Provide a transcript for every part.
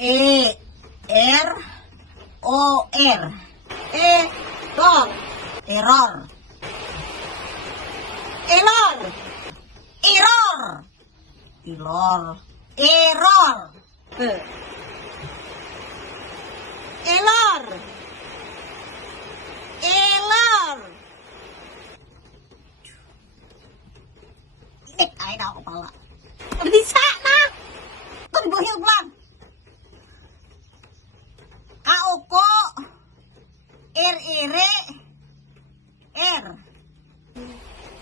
E R O R. Error. Error. Error. Error. Error. Error. Error. Error. Ai đau kepala. Bisa nah. Tuh dibohil pelan. Aoko R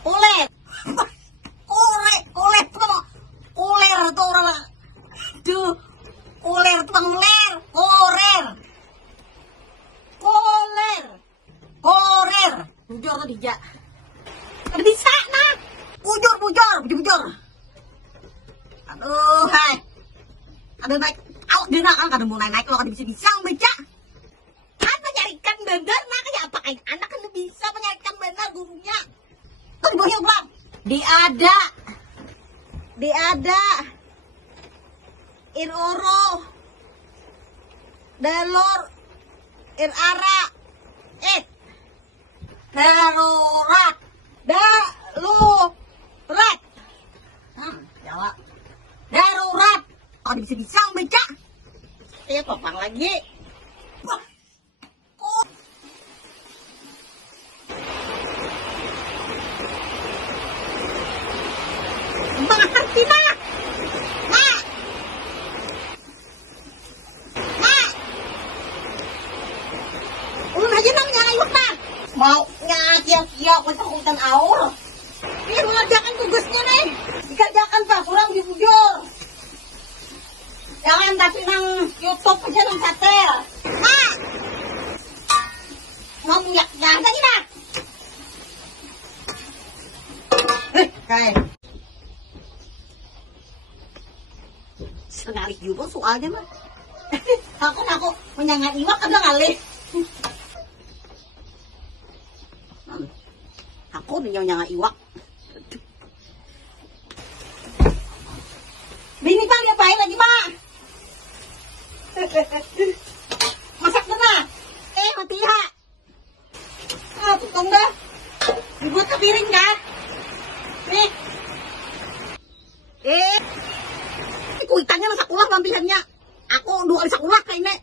Uler. Uler tuh orang. Duh. Uler tuh uler. Korer. Bujur tuh dijak. Bisa nah. Bujur. Aduh, hai. Aduh naik. Awak dia kan kada mau naik kalau kada bisa baca. Kan penyarikan benar nah kayak apa kayak anak kan bisa penyarikan benar gurunya. Tuh dibohil pelan. Diada. Iroro. Delor. Irara. Darurat. Darurat. Jawa. Darurat. Oh, bisa baca. Papang lagi. Wah. Mengerti nak? Ulun aja namanya ayuk nak. Mau siap hutan aur. Ini mengerjakan tugasnya nih. Dikerjakan pak, kurang dibujur. Jangan tapi nang YouTube aja nang satel. Ngomong jangan lagi nak. Kain. Sengali juga soalnya mah. Aku menyangat iwak ada ngalih. Aku menyangat iwak. Bini pak diapain lagi pak? Masak dana. Mati ha. Tutong dah. Dibuat ke piring kah? Nih. Kuitannya nasa kulah pampihannya. Aku 2 kali sakulah kayaknya.